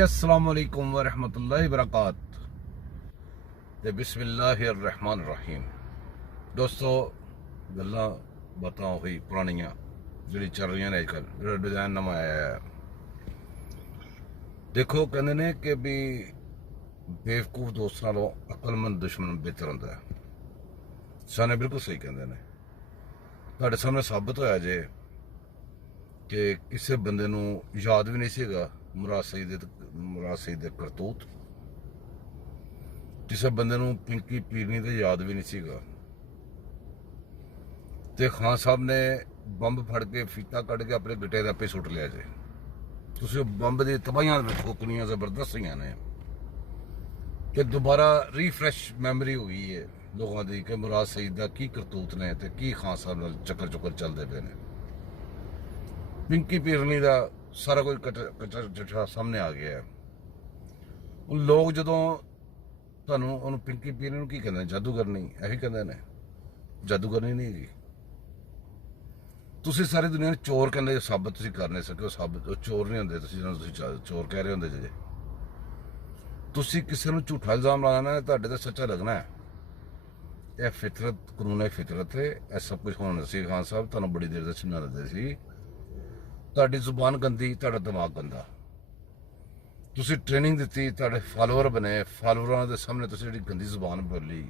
अस्सलाम वालेकुम वरहमतुल्लाहि वबरकात ते बिस्मिल्लाहिर्रहमान रहीम। दोस्तों गल्लां बातां हुई पुरानियां जिहड़ी चल रही ने अजकल जो डिजाइन नवा आया है। देखो कहते ने कि भी बेवकूफ दोस्त नालों अकलमंद दुश्मन बेहतर होंदा है। साने बिल्कुल सही कहते हैं। तुहाडे सामने साबित होया जे कि किसी बंदे नूं याद भी नहीं सीगा मुराद सईद दे करतूत। किसी बंदे नूं पिंकी पीरनी ते याद भी नहीं सीगा ते खान साहब ने बंब फड़ के फीता कट के अपने गिटे दे आपे सुट लिया जे। तुसीं बंब दी तबाहियां देखो कितनियां जबरदस्त हुई ने कि दोबारा रीफ्रैश मैमरी हुई है लोगों की कि मुराद सईद दा की करतूत ने ते की खान साहब नाल चक्कर चुक्कर चलते पे ने। पिंकी पीरनी का सारा कुछ कच्चा चिट्ठा सामने आ गया है। लोग जदों तुहानूं पिंकी पीरनी की कहते हैं जादूगरनी यही कहते हैं। जादूगरनी नहीं है। तुसीं सारी दुनिया ने चोर कहते साबित तुसीं कर नहीं सको। साबित चोर नहीं होंदे तुसीं चोर कह रहे होंदे जे। तुसीं किसी नूं झूठा इल्जाम लाना है तुहाडे ते सच्चा लगना है। यह फितरत कानून फितरत है। यह सब कुछ होना सी। खान साहब तुहानूं बड़ी देर से समझा दे सी तुहाडी जुबान गंदी तुहाडा दिमाग गंदा। तुसीं ट्रेनिंग दित्ती तुहाडे फॉलोअर बने फॉलोअरां दे सामने तुसीं जिहड़ी गंदी जुबान बोली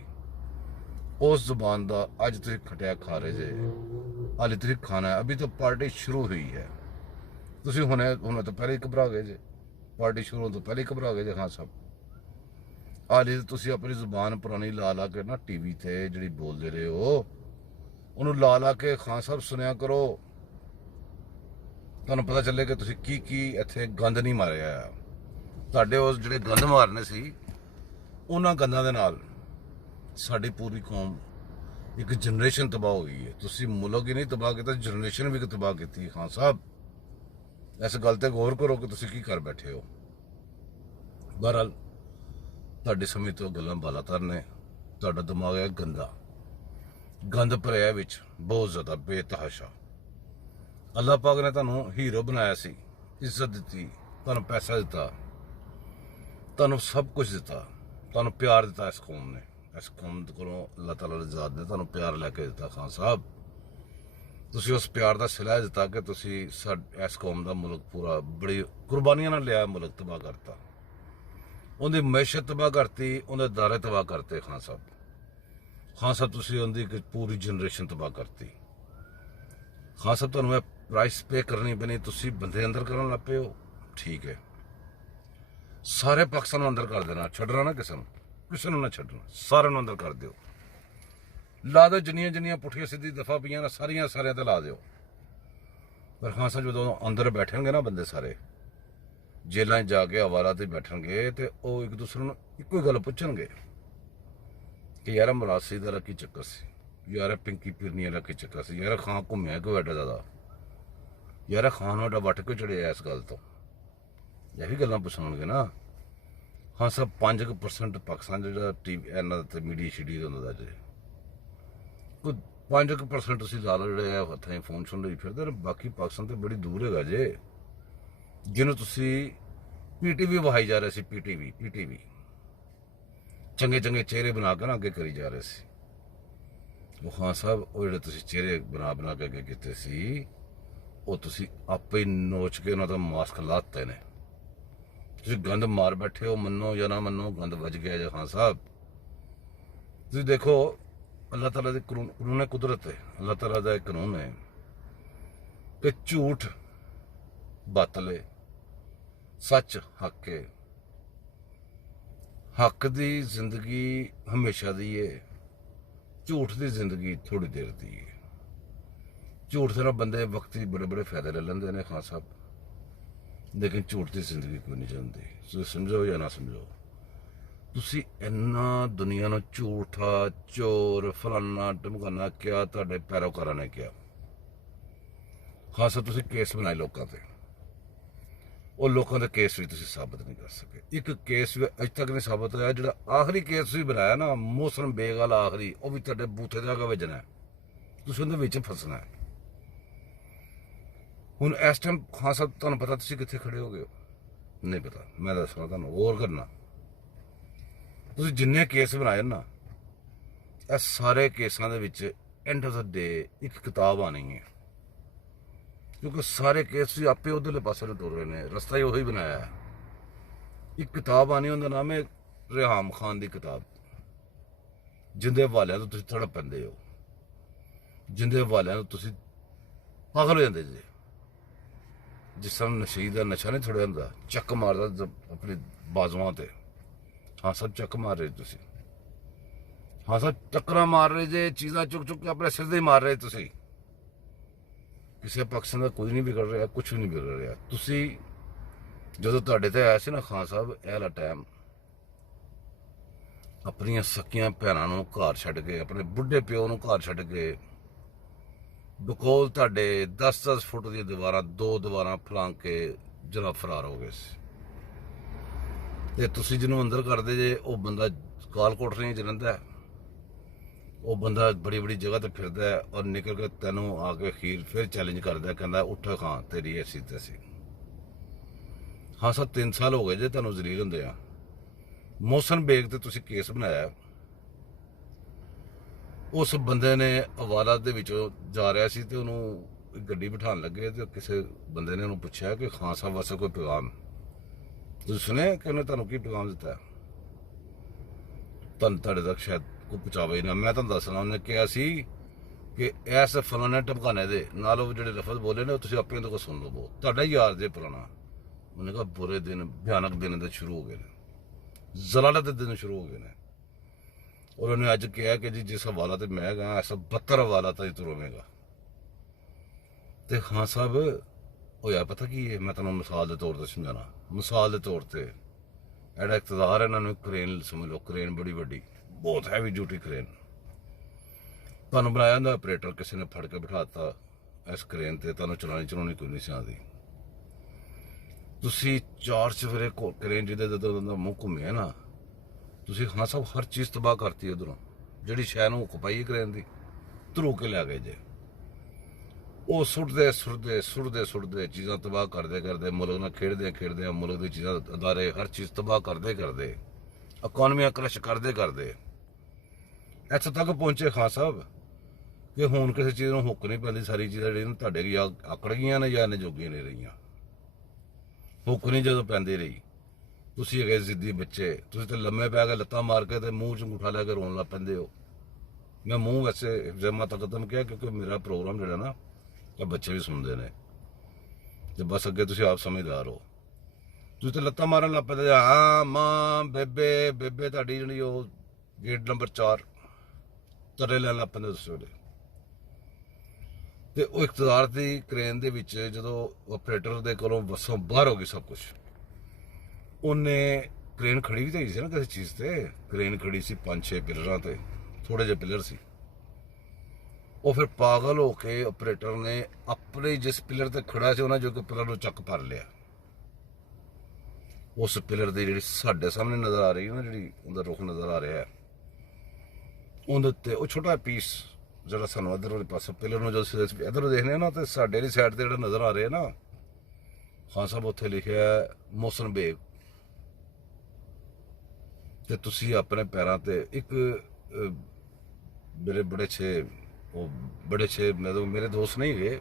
उस जुबान का अज तुसीं खटिया खा रहे जे। हाले तुसीं खाना है। अभी तो पार्टी शुरू हुई है। तुसीं हुणे तो पहले ही घबरा गए जे। पार्टी शुरू होने तो पहले ही घबरा गए जे खान साहब। हाले तो तुसीं अपनी जुबान पुरानी ला ला के ना टीवी ते जिहड़ी बोलदे रहे हो उहनूं ला ला के खान साहब सुनिया करो। तुहानूं पता चले कि तुसीं की इत्थे गंद नहीं मारिया। तुहाडे उस जिहड़े गंद मारने सी उन्हां गंदां दे नाल साडी पूरी कौम एक जनरेशन तबाह हुई है। तुसीं मुल्क ही नहीं तबाह किया जनरेशन भी तबाह की। खान साहब इस गल ते गौर करो कि तुसीं की कर बैठे हो। बहरहाल तुहाडी समझ तो गल्लां बालातर ने। तुहाडा दिमाग है गंदा गंद भरिया विच बहुत ज्यादा बेतहाशा। अल्लाह पाक ने तुहानूं हीरो बनाया सी इज्जत दी तुहानूं पैसा दिता तुहानूं सब कुछ दिता तुहानूं प्यार दिता। इस कौम ने इस कौम कोलों अल्लाह ताला ने ज़ात ने तुहानूं प्यार लैके दिता। खान साहब तुसीं उस प्यार का सिला दिता कि तुसीं इस कौम का मुल्क पूरा बड़ी कुर्बानियां नाल लिया मुल्क तबाह करता। उनकी मैशत तबाह करती उन्हें दारे तबाह करते। खान साहब तुसीं उनकी पूरी जनरेशन तबाह करती। खान साहब तुहानूं प्राइस पे करनी पैनी। तुसीं बंदे अंदर करन लग पे हो। ठीक है सारे पाकिस्तान अंदर कर देना छड्डना ना किसी नूं ना छड्डना सारे अंदर कर दिओ। ला दो जिन्नियां जिन्नियां पुठियां सीधी दफा पियां ना सारियां ते ला दिओ। पर खान साहब जो अंदर बैठणगे ना बंदे सारे जेलों जाके अवारा ते बैठणगे तो वह एक दूसरे नूं इक्को ही गल पुछणगे कि यार मुराद सईद दा की चक्कर सी। यार पिंकी पीरनी वाला की चक्कर सी। यार खान घूमिया क्यों एडा ज्यादा। यार खान वाला वट क्यों चढ़िया इस गल तो यही गल्लां पुछणगे ना। हाँ सब 5% पाकिस्तान जो टीवी इन्होंने मीडिया शीडिया होंदा जे कोई 5% तुसीं ला लो जिहड़े हत्थें फोन सुन लई फिरदे ने। बाकी पाकिस्तान तो बड़ी दूर है जे जिन्हों तुसीं PTV वहाई जा रहे सी। PTV चंगे चंगे चेहरे बना के ना अगे करी जा रहे सी। वो खान साहब वो जिहड़े तुसीं चेहरे बना के अगे कीते सी वो तुसीं आपे ही नोच के उन्हां दा मास्क लाते ने। तुसीं गंद मार बैठे हो मनो या ना मनो गंद बज गया जे। खान साहब तुसीं देखो अल्लाह ताला दी कानून कुदरत है। अल्लाह ताला दा कानून है कि झूठ बातल है सच हक है। हक दी जिंदगी हमेशा दी है झूठ दी जिंदगी थोड़ी देर दी है। झूठ से ना बंदे वक्ती बड़े बड़े फायदे ले लेंदे ने खान साहब लेकिन झूठ की जिंदगी कोई नहीं जानती। समझो या ना समझो तुसीं इन्ना दुनिया नूं झूठा चोर फलाना ढमकाना क्या तुहाडे पैरोकारां ने किया। खास तुसीं केस बनाए लोगों ते और लोगों के केस भी तुसीं साबित नहीं कर सके। एक केस भी अज तक नहीं साबित होया। जिहड़ा आखिरी केस तुसीं बनाया ना मोहसिन बेग वाला आखिरी वह भी तुहाडे बूथे ते आके वजना है। तुसीं उहदे विच फसना है। हुण इस टाइम खान साहब तुहानूं पता तुसीं कित्थे खड़े हो गए हो। ਨਹੀਂ ਪਤਾ। ਮੈਂ ਦੱਸਣਾ ਤੁਹਾਨੂੰ ਹੋਰ ਕਰਨਾ, ਤੁਸੀਂ ਜਿੰਨੇ ਕੇਸ ਬਣਾਏ ਨਾ, ਇਹ ਸਾਰੇ ਕੇਸਾਂ ਦੇ ਵਿੱਚ ਐਂਡ ਆਫ ਦਾ ਡੇ ਇੱਕ ਕਿਤਾਬ ਆਣੀ ਹੈ, ਕਿਉਂਕਿ ਸਾਰੇ ਕੇਸ ਤੁਸੀਂ ਆਪੇ ਉਧਰਲੇ ਪਾਸੇ ਨੂੰ ਤੁਰ ਰਹੇ ਨੇ, ਰਸਤਾ ਹੀ ਉਹੀ ਬਣਾਇਆ ਹੈ। ਇੱਕ ਕਿਤਾਬ ਆਣੀ, ਉਹਦਾ ਨਾਮ ਹੈ ਰਿਹਾਮ ਖਾਨ ਦੀ ਕਿਤਾਬ, ਜਿੰਦੇ ਹਵਾਲਿਆਂ ਤੋਂ ਤੁਸੀਂ ਤੜਪ ਪੈਂਦੇ ਹੋ, ਜਿੰਦੇ ਹਵਾਲਿਆਂ ਤੋਂ ਤੁਸੀਂ ਪਾਗਲ ਹੋ ਜਾਂਦੇ ਜੇ। ਜਿਸ ਤਰ੍ਹਾਂ ਨਸ਼ੇ ਦਾ ਨਸ਼ਾ ਨਹੀਂ ਛੁੜਿਆ ਹੁੰਦਾ, ਚੱਕ ਮਾਰਦਾ ਆਪਣੀ ਬਾਜ਼ੂਆਂ ਤੇ, ਹਾਂ ਸਭ ਚੱਕ ਮਾਰ ਰਹੇ ਤੁਸੀਂ, ਹਾਂ ਸਭ ਟੱਕਰਾਂ ਮਾਰ ਰਹੇ ਜੇ, ਚੀਜ਼ਾਂ ਚੁੱਕ ਚੁੱਕ ਕੇ ਆਪਣੇ ਸਿਰ ਦੇ ਮਾਰ ਰਹੇ ਤੁਸੀਂ। ਕਿਸੇ ਪੱਖ ਦਾ ਕੋਈ ਨਹੀਂ ਵਿਗੜ ਰਿਹਾ, ਕੁਛ ਵੀ ਨਹੀਂ ਵਿਗੜ ਰਿਹਾ। ਤੁਸੀਂ ਜਦੋਂ ਤੁਹਾਡੇ ਤੇ ਆਇਆ ਸੀ ਨਾ ਖਾਨ ਸਾਹਿਬ, ਇਹ ਵਾਲਾ ਟਾਈਮ, ਆਪਣੀਆਂ ਸਕੀਆਂ ਭੈਣਾਂ ਨੂੰ ਘਰ ਛੱਡ ਕੇ, ਆਪਣੇ ਬੁੱਢੇ ਪਿਓ ਨੂੰ ਘਰ ਛੱਡ ਕੇ, ਬਕੌਲ ਤੁਹਾਡੇ 10-10 ਫੁੱਟ ਦੀਆਂ ਦੀਵਾਰਾਂ, 2 ਦੀਵਾਰਾਂ ਫਲਾਂਗ ਕੇ ਜਨਾਬ ਫਰਾਰ ਹੋ ਗਏ ਸੀ। ਤੇ ਤੁਸੀਂ ਜਿਹਨੂੰ ਅੰਦਰ ਕਰਦੇ ਜੇ, ਉਹ ਬੰਦਾ ਕਾਲ ਕੋਠਰੀਆਂ 'ਚ ਰਹਿੰਦਾ, ਉਹ ਬੰਦਾ ਬੜੀ ਬੜੀ ਜਗ੍ਹਾ ਤੇ ਫਿਰਦਾ ਹੈ, ਔਰ ਨਿਕਲ ਕੇ ਤੈਨੂੰ ਆ ਕੇ ਅਖੀਰ ਫਿਰ ਚੈਲੰਜ ਕਰਦਾ, ਕਹਿੰਦਾ ਉੱਠ ਖਾਂ ਤੇਰੀ ਐਸੀ ਤੈਸੀ। ਹਾਂ ਸਰ 3 ਸਾਲ ਹੋ ਗਏ ਜੇ ਤੁਹਾਨੂੰ ਜ਼ਲੀਲ ਹੁੰਦੇ ਆ। ਮੋਹਸਨ ਬੇਗ ਤੇ ਤੁਸੀਂ ਕੇਸ ਬਣਾਇਆ, ਉਸ ਬੰਦੇ ਨੇ ਅਵਾਲਾਤ ਦੇ ਵਿੱਚੋਂ ਜਾ ਰਿਹਾ ਸੀ ਤੇ ਉਹਨੂੰ ਗੱਡੀ ਬਿਠਾਉਣ ਲੱਗੇ, ਤੇ ਕਿਸੇ ਬੰਦੇ ਨੇ ਉਹਨੂੰ ਪੁੱਛਿਆ ਕਿ ਖਾਨ ਸਾਹਿਬ ਵਾਸਤੇ ਕੋਈ ਪੈਗਾਮ, ਤੁਸੀਂ ਸੁਣਿਆ ਕਿ ਉਹਨੇ ਤੁਹਾਨੂੰ ਕੀ ਪੈਗਾਮ ਦਿੱਤਾ? ਤੁਹਾਨੂੰ ਤੁਹਾਡੇ ਤੱਕ ਸ਼ਾਇਦ ਕੋਈ ਪਹੁੰਚਾਵੇ ਨਾ। ਮੈਂ ਤੁਹਾਨੂੰ ਦੱਸਣਾ, ਉਹਨੇ ਕਿਹਾ ਸੀ ਕਿ ਇਸ ਫਲਾਣੇ ਟਮਕਾਨੇ ਦੇ ਨਾਲ ਉਹ ਜਿਹੜੇ ਲਫ਼ਜ਼ ਬੋਲੇ ਨੇ, ਉਹ ਤੁਸੀਂ ਆਪੇ ਤੋਂ ਸੁਣ ਲਵੋ, ਤੁਹਾਡਾ ਯਾਰ ਜੇ ਪੁਰਾਣਾ। ਉਹਨੇ ਕਿਹਾ ਬੁਰੇ ਦਿਨ, ਭਿਆਨਕ ਦਿਨ ਦੇ ਸ਼ੁਰੂ ਹੋ ਗਏ ਨੇ, ਜ਼ਲਾਲਤ ਦੇ ਦਿਨ ਸ਼ੁਰੂ ਹੋ ਗਏ ਨੇ। ਔਰ ਉਹਨੇ ਅੱਜ ਕਿਹਾ ਕਿ ਜੀ ਜਿਸ ਹਵਾਲਾ ਤੇ ਮੈਂ ਗਿਆ, ਐਸਾ 72 ਹਵਾਲਾ ਤਾਂ ਤੂੰ ਰੋਵੇਗਾ। ਤੇ ਖਾਨ ਸਾਹਿਬ ਹੋਇਆ ਪਤਾ ਕੀ ਹੈ, ਮੈਂ ਤੁਹਾਨੂੰ ਮਿਸਾਲ ਦੇ ਤੌਰ ਤੇ ਸਮਝਾਣਾ। ਮਿਸਾਲ ਦੇ ਤੌਰ ਤੇ ਐਡਾ ਇਕਤਦਾਰ ਇਹਨਾਂ ਨੂੰ, ਕਰੇਨ ਸਮਝ ਲਓ, ਕਰੇਨ ਬੜੀ ਵੱਡੀ, ਬਹੁਤ ਹੈਵੀ ਡਿਊਟੀ ਕਰੇਨ, ਤੁਹਾਨੂੰ ਬਣਾਇਆ ਹੁੰਦਾ ਆਪਰੇਟਰ, ਕਿਸੇ ਨੇ ਫੜ ਕੇ ਬਿਠਾਤਾ ਇਸ ਕਰੇਨ ਤੇ, ਤੁਹਾਨੂੰ ਚਲਾਉਣੀ ਕੋਈ ਨਹੀਂ ਸੀ ਆਉਂਦੀ। ਤੁਸੀਂ 4 ਚਫੇਰੇ ਕਰੇਨ ਜਿਹਦੇ ਜਦੋਂ ਮੂੰਹ ਘੁੰਮਿਆ ਨਾ, ਤੁਸੀਂ ਖਾਨ ਸਾਹਿਬ ਹਰ ਚੀਜ਼ ਤਬਾਹ ਕਰਤੀ ਉਧਰੋਂ, ਜਿਹੜੀ ਸ਼ੈ ਨੂੰ ਖਪਾਈ ਕਰੇਨ ਦੀ ਧਰੂ ਕੇ ਲਿਆ ਗਏ ਜੇ। ਉਹ ਸੁੱਟਦੇ ਚੀਜ਼ਾਂ ਤਬਾਹ ਕਰਦੇ ਮੁਲਕ ਨਾਲ ਖੇਡਦੇ ਮੁਲਕ ਦੀ ਚੀਜ਼ਾਂ, ਅਦਾਰੇ, ਹਰ ਚੀਜ਼ ਤਬਾਹ ਕਰਦੇ ਇਕਨੋਮੀਆਂ ਕ੍ਰਸ਼ ਕਰਦੇ ਇੱਥੋਂ ਤੱਕ ਪਹੁੰਚੇ ਖਾਨ ਸਾਹਿਬ ਕਿ ਹੁਣ ਕਿਸੇ ਚੀਜ਼ ਨੂੰ ਹੁੱਕ ਨਹੀਂ ਪੈਂਦੀ। ਸਾਰੀ ਚੀਜ਼ਾਂ ਜਿਹੜੀਆਂ ਤੁਹਾਡੇ ਕੀ ਆਕੜ ਗਈਆਂ ਨੇ ਜਾਂ ਇਹਨੇ ਜੋਗੀਆਂ ਨਹੀਂ ਰਹੀਆਂ। ਹੁੱਕ ਨਹੀਂ ਜਦੋਂ ਪੈਂਦੀ ਰਹੀ, ਤੁਸੀਂ ਹੈਗੇ ਜ਼ਿੱਦੀ ਬੱਚੇ, ਤੁਸੀਂ ਤੇ ਲੰਮੇ ਪੈ ਕੇ ਲੱਤਾਂ ਮਾਰ ਕੇ ਤੇ ਮੂੰਹ 'ਚ ਅੰਗੂਠਾ ਲੈ ਕੇ ਰੋਣ ਲੱਗ ਪੈਂਦੇ ਹੋ। ਮੈਂ ਮੂੰਹ ਵੈਸੇ ਜਮਾ ਤਕਦਮ ਕਿਹਾ ਕਿਉਂਕਿ ਮੇਰਾ ਪ੍ਰੋਗਰਾਮ ਜਿਹੜਾ ਨਾ, ਇਹ ਬੱਚੇ ਵੀ ਸੁਣਦੇ ਨੇ, ਤੇ ਬਸ ਅੱਗੇ ਤੁਸੀਂ ਆਪ ਸਮਝਦਾਰ ਹੋ। ਤੁਸੀਂ ਤੇ ਲੱਤਾਂ ਮਾਰਨ ਲੱਗ ਪੈਂਦੇ, ਹਾਂ ਮਾਂ ਬੇਬੇ ਤੁਹਾਡੀ ਜਿਹੜੀ ਉਹ ਗੇਟ ਨੰਬਰ 4 ਤਰੇ ਲੈਣ ਲੱਗ ਪੈਂਦੇ ਉਸ ਵੇਲੇ। ਤੇ ਉਹ ਇਕਤਦਾਰ ਦੀ ਕਰੇਨ ਦੇ ਵਿੱਚ ਜਦੋਂ ਆਪਰੇਟਰ ਦੇ ਕੋਲੋਂ ਬੱਸੋਂ ਬਾਹਰ ਹੋ ਗਈ ਸਭ ਕੁਝ, ਉਹਨੇ ਕਰੇਨ ਖੜੀ ਵੀ ਤਾਂ ਸੀ ਨਾ ਕਿਸੇ ਚੀਜ਼ ਤੇ, ਕਰੇਨ ਖੜੀ ਸੀ 5-6 ਪਿਲਰਾਂ ਤੇ, ਥੋੜੇ ਜਿਹੇ ਪਿਲਰ ਸੀ। ਉਹ ਫਿਰ ਪਾਗਲ ਹੋ ਕੇ ਆਪਰੇਟਰ ਨੇ ਆਪਣੇ ਜਿਸ ਪਿਲਰ ਤੇ ਖੜਾ ਸੀ, ਉਹਨਾਂ ਜੋ ਕਿ ਪਿਲਰ ਨੂੰ ਚੱਕ ਭਰ ਲਿਆ। ਉਸ ਪਿਲਰ ਦੀ ਜਿਹੜੀ ਸਾਡੇ ਸਾਹਮਣੇ ਨਜ਼ਰ ਆ ਰਹੀ ਹੈ ਨਾ, ਜਿਹੜੀ ਉਹਦਾ ਰੁੱਖ ਨਜ਼ਰ ਆ ਰਿਹਾ ਹੈ, ਉਹਦੇ ਉੱਤੇ ਉਹ ਛੋਟਾ ਪੀਸ ਜਿਹੜਾ ਸਾਨੂੰ ਇੱਧਰ ਵਾਲੇ ਪਾਸੇ ਪਿਲਰ ਨੂੰ ਜਦੋਂ ਇੱਧਰੋਂ ਦੇਖਦੇ ਹਾਂ ਨਾ, ਤੇ ਸਾਡੇ ਵਾਲੀ ਸਾਈਡ ਤੇ ਜਿਹੜਾ ਨਜ਼ਰ ਆ ਰਿਹਾ ਨਾ, ਖਾਨ ਸਾਹਿਬ ਉੱਥੇ ਲਿਖਿਆ ਮੋਹਸਨ ਬੇਗ। ਤੇ ਤੁਸੀਂ ਆਪਣੇ ਪੈਰਾਂ ਤੇ ਇੱਕ ਬੜੇ ਛੇ ਮੇਰੇ ਦੋਸਤ ਨਹੀਂ ਹੈਗੇ,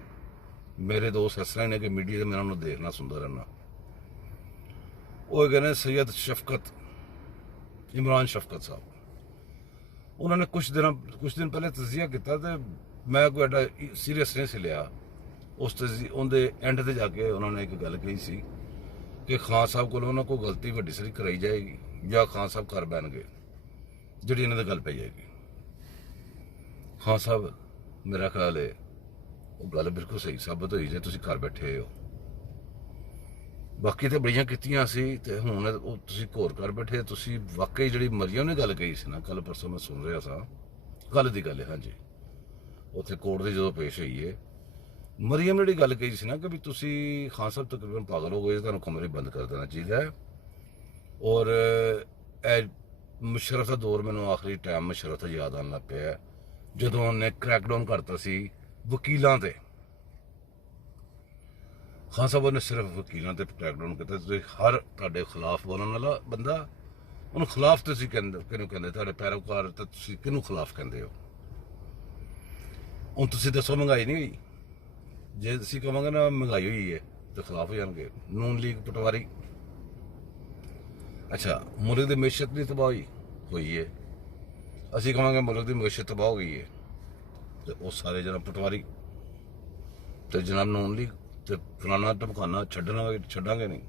ਮੇਰੇ ਦੋਸਤ ਇਸ ਤਰ੍ਹਾਂ ਨੇ ਕਿ ਮੀਡੀਆ ਤੇ ਮੈਂ ਉਹਨਾਂ ਨੂੰ ਦੇਖਣਾ ਸੁਣਦਾ ਰਹਿਣਾ। ਉਹ ਕਹਿੰਦੇ ਸੈਯਦ ਸ਼ਫਕਤ, ਇਮਰਾਨ ਸ਼ਫਕਤ ਸਾਹਿਬ, ਉਹਨਾਂ ਨੇ ਕੁਛ ਦਿਨ ਪਹਿਲੇ ਤਜ਼ੀਆ ਕੀਤਾ, ਤੇ ਮੈਂ ਕੋਈ ਐਡਾ ਸੀਰੀਅਸ ਨਹੀਂ ਸੀ ਲਿਆ। ਉਹਦੇ ਐਂਡ ਤੇ ਜਾ ਕੇ ਉਹਨਾਂ ਨੇ ਇੱਕ ਗੱਲ ਕਹੀ ਸੀ ਕਿ ਖਾਨ ਸਾਹਿਬ ਕੋਲੋਂ ਉਹਨਾਂ ਕੋਈ ਗਲਤੀ ਵੱਡੀ ਸਾਰੀ ਕਰਾਈ ਜਾਏਗੀ, ਜਾਂ ਖਾਨ ਸਾਹਿਬ ਘਰ ਬਹਿਣਗੇ, ਜਿਹੜੀ ਇਹਨਾਂ ਦੀ ਗੱਲ ਪਈ ਜਾਏਗੀ। ਖਾਨ ਸਾਹਿਬ ਮੇਰਾ ਖਿਆਲ ਹੈ ਉਹ ਗੱਲ ਬਿਲਕੁਲ ਸਹੀ ਸਾਬਤ ਹੋਈ ਜੇ ਤੁਸੀਂ ਘਰ ਬੈਠੇ ਹੋ। ਬਾਕੀ ਤੇ ਬੜੀਆਂ ਕੀਤੀਆਂ ਸੀ, ਤੇ ਹੁਣ ਉਹ ਤੁਸੀਂ ਘੋਰ ਕਰ ਬੈਠੇ। ਤੁਸੀਂ ਵਾਕਈ ਜਿਹੜੀ ਮਰੀਮ ਨੇ ਗੱਲ ਕਹੀ ਸੀ ਨਾ, ਕੱਲ ਪਰਸੋਂ ਮੈਂ ਸੁਣ ਰਿਹਾ ਸਾਂ, ਕੱਲ ਦੀ ਗੱਲ ਹੈ, ਹਾਂਜੀ, ਉੱਥੇ ਕੋਰਟ ਦੇ ਜਦੋਂ ਪੇਸ਼ ਹੋਈ ਹੈ, ਮਰੀਮ ਨੇ ਜਿਹੜੀ ਗੱਲ ਕਹੀ ਸੀ ਨਾ ਕਿ ਵੀ ਤੁਸੀਂ ਖਾਨ ਸਾਹਿਬ ਤਕਰੀਬਨ ਪਾਗਲ ਹੋ ਗਏ, ਤੁਹਾਨੂੰ ਕਮਰੇ ਬੰਦ ਕਰ ਦੇਣਾ ਚਾਹੀਦਾ ਹੈ। ਔਰ ਇਹ ਮੁਸ਼ਰਫ ਦਾ ਦੌਰ ਮੈਨੂੰ ਆਖਰੀ ਟਾਈਮ ਮੁਸ਼ਰਫ ਦਾ ਯਾਦ ਆਉਣ ਲੱਗ ਪਿਆ, ਜਦੋਂ ਉਹਨੇ ਕ੍ਰੈਕਡਾਊਨ ਕਰਤਾ ਸੀ ਵਕੀਲਾਂ ਤੇ। ਖਾਨ ਸਾਹਿਬ ਨੇ ਸਿਰਫ ਵਕੀਲਾਂ ਤੇ ਪ੍ਰੋਟੈਕਟ ਕੀਤਾ। ਤੁਸੀਂ ਹਰ ਤੁਹਾਡੇ ਖਿਲਾਫ ਬੋਲਣ ਵਾਲਾ ਬੰਦਾ ਉਹਨੂੰ ਖਿਲਾਫ ਤੁਸੀਂ ਕਹਿੰਦੇ, ਕਿਹਨੂੰ ਕਹਿੰਦੇ? ਤੁਹਾਡੇ ਪੈਰੋਕਾਰ ਤਾਂ ਤੁਸੀਂ ਕਿਹਨੂੰ ਖਿਲਾਫ ਕਹਿੰਦੇ ਹੋ? ਹੁਣ ਤੁਸੀਂ ਦੱਸੋ ਮਹਿੰਗਾਈ ਨਹੀਂ ਹੋਈ? ਜੇ ਅਸੀਂ ਕਹਾਂਗੇ ਨਾ ਮਹਿੰਗਾਈ ਹੋਈ ਹੈ ਤਾਂ ਖਿਲਾਫ ਹੋ ਜਾਣਗੇ। ਨੂਨ ਲੀਗ ਪਟਵਾਰੀ। ਅੱਛਾ, ਮੁਲਕ ਦੀ ਮੈਸ਼ੀਅਤ ਨਹੀਂ ਤਬਾਹ ਹੋਈ ਹੈ, ਅਸੀਂ ਕਹਾਂਗੇ ਮੁਲਕ ਦੀ ਮੈਸ਼ੀਅਤ ਤਬਾਹ ਹੋ ਗਈ ਹੈ ਤੇ ਉਹ ਸਾਰੇ ਜਨਾਬ ਪਟਵਾਰੀ ਤੇ ਜਨਾਬ ਨੂਨ ਲੀਗ ਤੇ ਫਲਾਣਾ ਢਮਕਾਨਾ ਛੱਡਾਂਗੇ ਨਹੀਂ।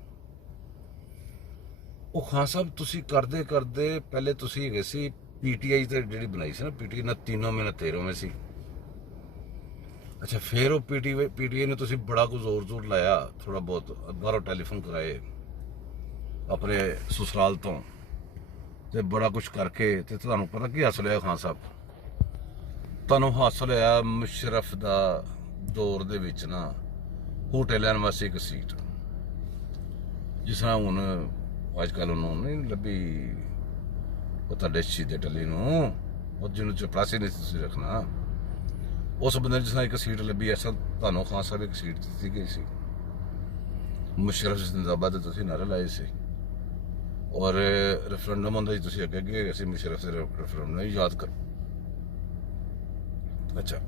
ਉਹ ਖਾਨ ਸਾਹਿਬ ਤੁਸੀਂ ਕਰਦੇ ਪਹਿਲੇ ਤੁਸੀਂ ਹੈਗੇ ਸੀ ਪੀਟੀਆਈ ਤੇ ਜਿਹੜੀ ਬਣਾਈ ਸੀ ਨਾ, ਪੀਟੀਆਈ ਨਾ 3 ਮਹੀਨੇ 13ਵੇਂ ਸੀ। ਅੱਛਾ, ਫਿਰ ਉਹ ਪੀਟੀਆਈ ਨੇ ਤੁਸੀਂ ਬੜਾ ਕੁ ਜ਼ੋਰ ਲਾਇਆ, ਥੋੜਾ ਬਹੁਤ ਬਾਹਰੋਂ ਟੈਲੀਫੋਨ ਕਰਾਏ ਆਪਣੇ ਸਸੁਰਾਲ ਤੋਂ ਤੇ ਬੜਾ ਕੁਝ ਕਰਕੇ ਤੇ ਤੁਹਾਨੂੰ ਪਤਾ ਕੀ ਹਾਸਲ ਹੋਇਆ ਖਾਨ ਸਾਹਿਬ? ਤੁਹਾਨੂੰ ਹਾਸਲ ਹੋਇਆ ਮੁਸ਼ਰਫ ਦਾ ਦੌਰ ਦੇ ਵਿੱਚ ਨਾ ਹੋਟਲ ਲੈਣ ਵਾਸਤੇ ਇੱਕ ਸੀਟ, ਜਿਸ ਤਰ੍ਹਾਂ ਹੁਣ ਅੱਜ ਕੱਲ੍ਹ ਉਹਨੂੰ ਨਹੀਂ ਲੱਭੀ ਉਹ ਤੁਹਾਡੇ ਸ਼ਹੀਦੇ ਟੱਲੀ ਨੂੰ, ਉਹ ਜਿਹਨੂੰ ਚਪੜਾਸੀ ਨਹੀਂ ਤੁਸੀਂ ਰੱਖਣਾ, ਉਸ ਬੰਦੇ ਜਿਸ ਤਰ੍ਹਾਂ ਇੱਕ ਸੀਟ ਲੱਭੀ, ਐਸਾ ਤੁਹਾਨੂੰ ਖਾਨ ਸਾਹਿਬ ਇੱਕ ਸੀਟ ਦਿੱਤੀ ਗਈ ਸੀ। ਮੁਸ਼ਰਫ ਜ਼ਿੰਦਾਬਾਦ ਦੇ ਤੁਸੀਂ ਨਾਅਰੇ ਲਾਏ ਸੀ ਔਰ ਰੈਫਰੈਂਡਮ ਹੁੰਦਾ ਸੀ, ਤੁਸੀਂ ਅੱਗੇ ਅਸੀਂ ਮੁਸ਼ਰਫ ਦੇ ਰੈਫਰੈਂਡਮ ਨੂੰ ਯਾਦ ਕਰੋ। ਅੱਛਾ,